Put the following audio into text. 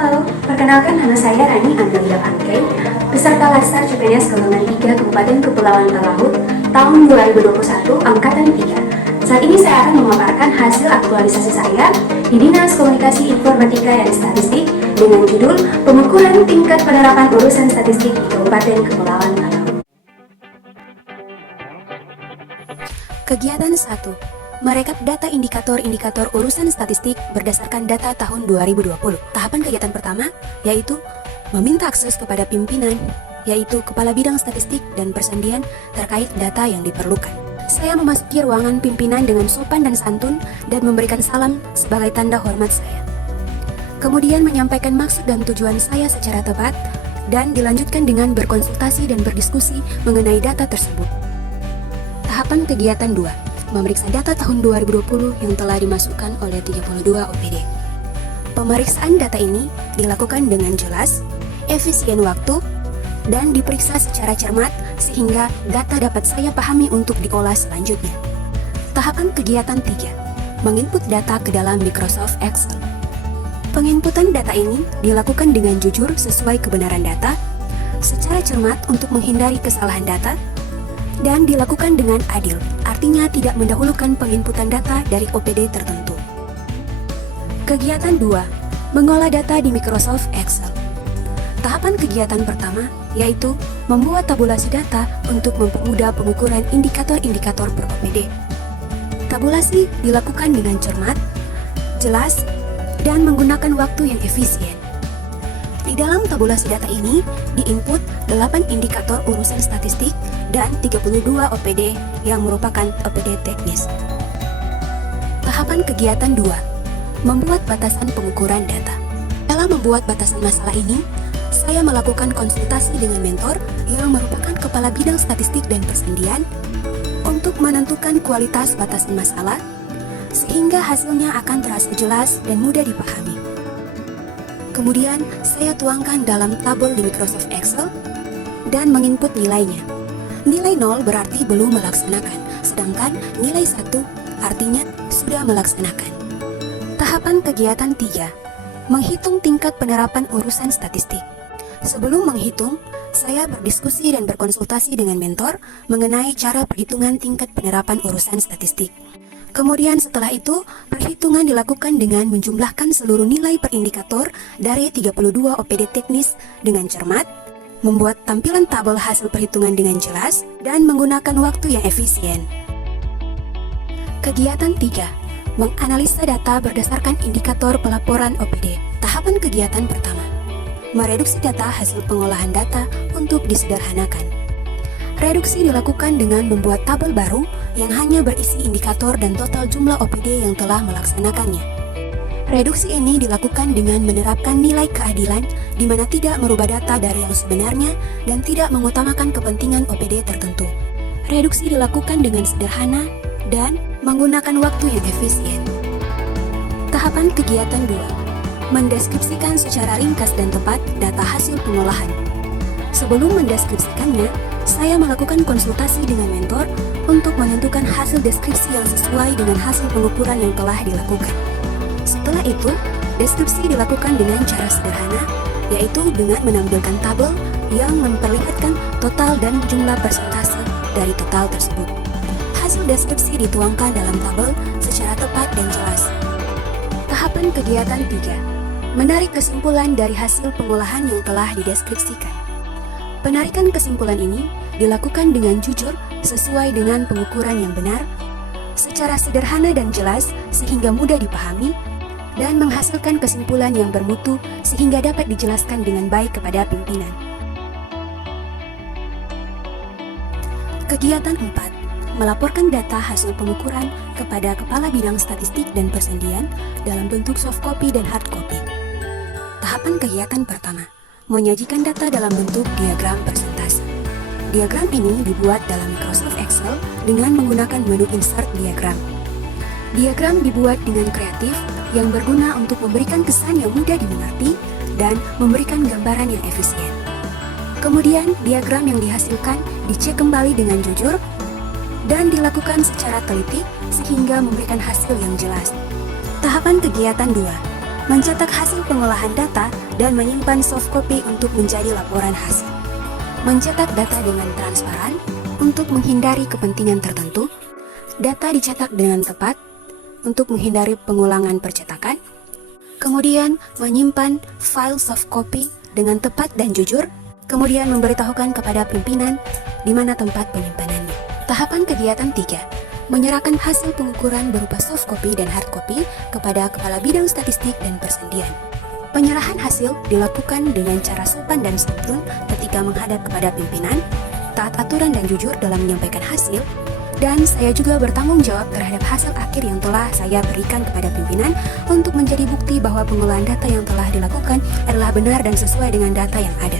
Halo, perkenalkan nama saya Rani Angelia Pangkei, peserta Laskar CPNS Golongan 3 Kabupaten Kepulauan Talaut tahun 2021 Angkatan 3. Saat ini saya akan memaparkan hasil aktualisasi saya di Dinas Komunikasi Informatika dan Statistik dengan judul Pengukuran Tingkat Penerapan Urusan Statistik di Kabupaten Kepulauan Talaut. Kegiatan 1. Merekap data indikator-indikator urusan statistik berdasarkan data tahun 2020. Tahapan kegiatan pertama yaitu meminta akses kepada pimpinan, yaitu Kepala Bidang Statistik dan Persendian terkait data yang diperlukan. Saya memasuki ruangan pimpinan dengan sopan dan santun dan memberikan salam sebagai tanda hormat saya. Kemudian menyampaikan maksud dan tujuan saya secara tepat dan dilanjutkan dengan berkonsultasi dan berdiskusi mengenai data tersebut. Tahapan kegiatan 2. Memeriksa data tahun 2020 yang telah dimasukkan oleh 32 OPD. Pemeriksaan data ini dilakukan dengan jelas, efisien waktu, dan diperiksa secara cermat sehingga data dapat saya pahami untuk diolah selanjutnya. Tahapan kegiatan 3. Menginput data ke dalam Microsoft Excel. Penginputan data ini dilakukan dengan jujur sesuai kebenaran data, secara cermat untuk menghindari kesalahan data, dan dilakukan dengan adil, artinya tidak mendahulukan penginputan data dari OPD tertentu. Kegiatan 2. Mengolah data di Microsoft Excel. Tahapan kegiatan pertama yaitu membuat tabulasi data untuk mempermudah pengukuran indikator-indikator per OPD. Tabulasi dilakukan dengan cermat, jelas, dan menggunakan waktu yang efisien. Di dalam tabulasi data ini diinput 8 indikator urusan statistik dan 32 OPD yang merupakan OPD teknis. Tahapan kegiatan 2. Membuat batasan pengukuran data. Dalam membuat batasan masalah ini, saya melakukan konsultasi dengan mentor yang merupakan Kepala Bidang Statistik dan Persendian untuk menentukan kualitas batasan masalah sehingga hasilnya akan terasa jelas dan mudah dipahami. Kemudian, saya tuangkan dalam tabel di Microsoft Excel dan menginput nilainya. Nilai 0 berarti belum melaksanakan, sedangkan nilai 1 artinya sudah melaksanakan. Tahapan kegiatan 3. Menghitung tingkat penerapan urusan statistik. Sebelum menghitung, saya berdiskusi dan berkonsultasi dengan mentor mengenai cara perhitungan tingkat penerapan urusan statistik. Kemudian setelah itu, perhitungan dilakukan dengan menjumlahkan seluruh nilai per indikator dari 32 OPD teknis dengan cermat, membuat tampilan tabel hasil perhitungan dengan jelas, dan menggunakan waktu yang efisien. Kegiatan 3. Menganalisa data berdasarkan indikator pelaporan OPD. Tahapan kegiatan pertama. Mereduksi data hasil pengolahan data untuk disederhanakan. Reduksi dilakukan dengan membuat tabel baru yang hanya berisi indikator dan total jumlah OPD yang telah melaksanakannya. Reduksi ini dilakukan dengan menerapkan nilai keadilan di mana tidak merubah data dari yang sebenarnya dan tidak mengutamakan kepentingan OPD tertentu. Reduksi dilakukan dengan sederhana dan menggunakan waktu yang efisien. Tahapan kegiatan 2. Mendeskripsikan secara ringkas dan tepat data hasil pengolahan. Sebelum mendeskripsikannya, saya melakukan konsultasi dengan mentor untuk menentukan hasil deskripsi yang sesuai dengan hasil pengukuran yang telah dilakukan. Setelah itu, deskripsi dilakukan dengan cara sederhana, yaitu dengan menampilkan tabel yang memperlihatkan total dan jumlah persentase dari total tersebut. Hasil deskripsi dituangkan dalam tabel secara tepat dan jelas. Tahapan kegiatan 3. Menarik kesimpulan dari hasil pengolahan yang telah dideskripsikan. Penarikan kesimpulan ini dilakukan dengan jujur sesuai dengan pengukuran yang benar, secara sederhana dan jelas sehingga mudah dipahami, dan menghasilkan kesimpulan yang bermutu sehingga dapat dijelaskan dengan baik kepada pimpinan. Kegiatan 4. Melaporkan data hasil pengukuran kepada Kepala Bidang Statistik dan Persendian dalam bentuk soft copy dan hard copy. Tahapan kegiatan pertama. Menyajikan data dalam bentuk diagram persentase. Diagram ini dibuat dalam Microsoft Excel dengan menggunakan menu Insert Diagram. Diagram dibuat dengan kreatif yang berguna untuk memberikan kesan yang mudah dimengerti dan memberikan gambaran yang efisien. Kemudian, diagram yang dihasilkan dicek kembali dengan jujur dan dilakukan secara teliti sehingga memberikan hasil yang jelas. Tahapan kegiatan 2. mencetak hasil pengolahan data, dan menyimpan soft copy untuk menjadi laporan hasil. Mencetak data dengan transparan untuk menghindari kepentingan tertentu. Data dicetak dengan tepat untuk menghindari pengulangan percetakan. Kemudian menyimpan file soft copy dengan tepat dan jujur. Kemudian memberitahukan kepada pimpinan di mana tempat penyimpanannya. Tahapan kegiatan 3. Menyerahkan hasil pengukuran berupa soft copy dan hard copy kepada Kepala Bidang Statistik dan Persendian. Penyerahan hasil dilakukan dengan cara sopan dan santun ketika menghadap kepada pimpinan, taat aturan dan jujur dalam menyampaikan hasil, dan saya juga bertanggung jawab terhadap hasil akhir yang telah saya berikan kepada pimpinan untuk menjadi bukti bahwa pengolahan data yang telah dilakukan adalah benar dan sesuai dengan data yang ada.